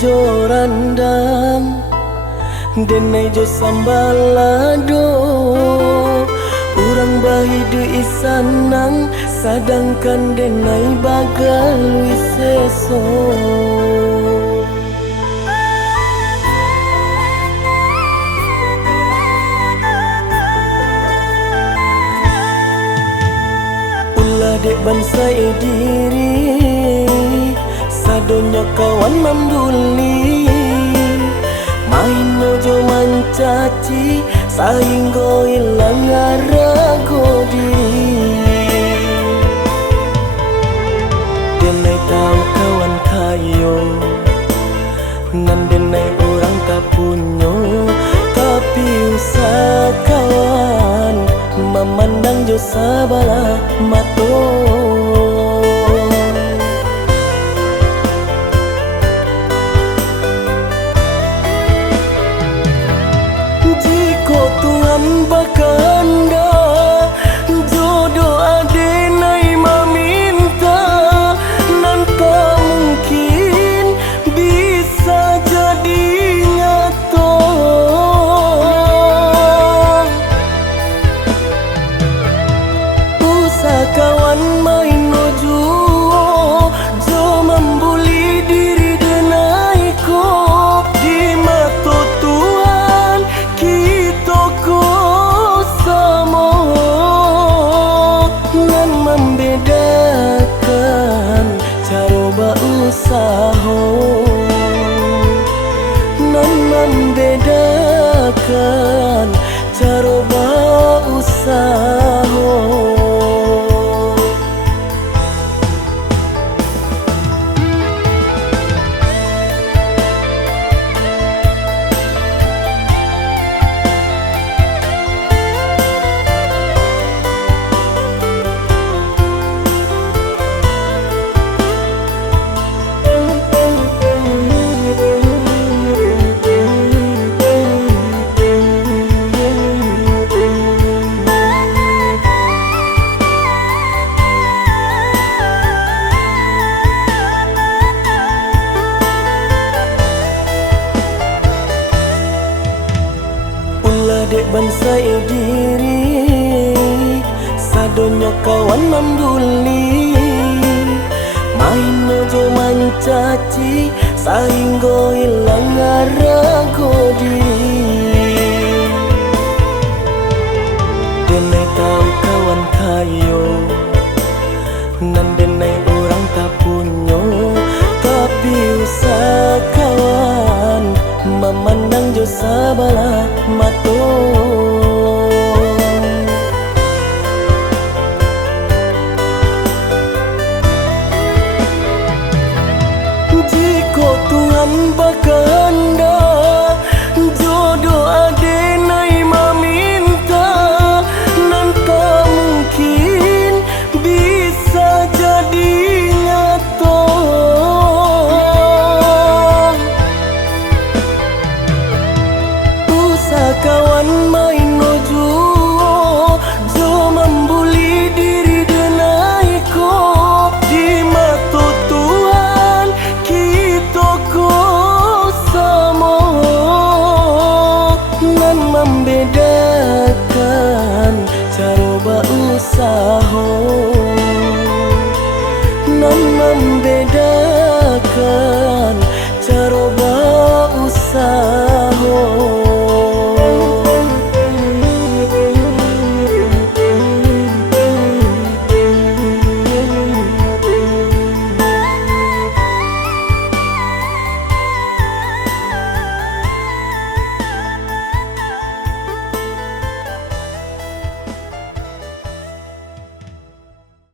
jo randang denai jo sambalado. Urang bahidu isanang sedangkan denai bagalui seso. Ulah dek bangsa diri sadonya kawan membuli main nojo mancaci sehingga hilang rago diri. Denai tahu kawan kayo nan denai orang tak punyo, tapi usah kawan memandang jo sabalah mato. Tuhan bakanda jodoh adenai meminta nan tak mungkin bisa jadi nyata. Usah kawan main nojo jo membuli diri denai ko di mata Tuhan kita ko sama nan membedakan cara berusaha, nan membedakan cara berusaha. Dek bangsa diri sadonya kawan membuli main nojo mancaci sehingga hilang rago diri. Denai tahu kawan kayo nan denai orang tak punyo, tapi usah kawan memandang jo sabalah mato. Jika Tuhan bakanda jodoh adenai meminta nan tak mungkin bisa jadi nyata. Usah kawan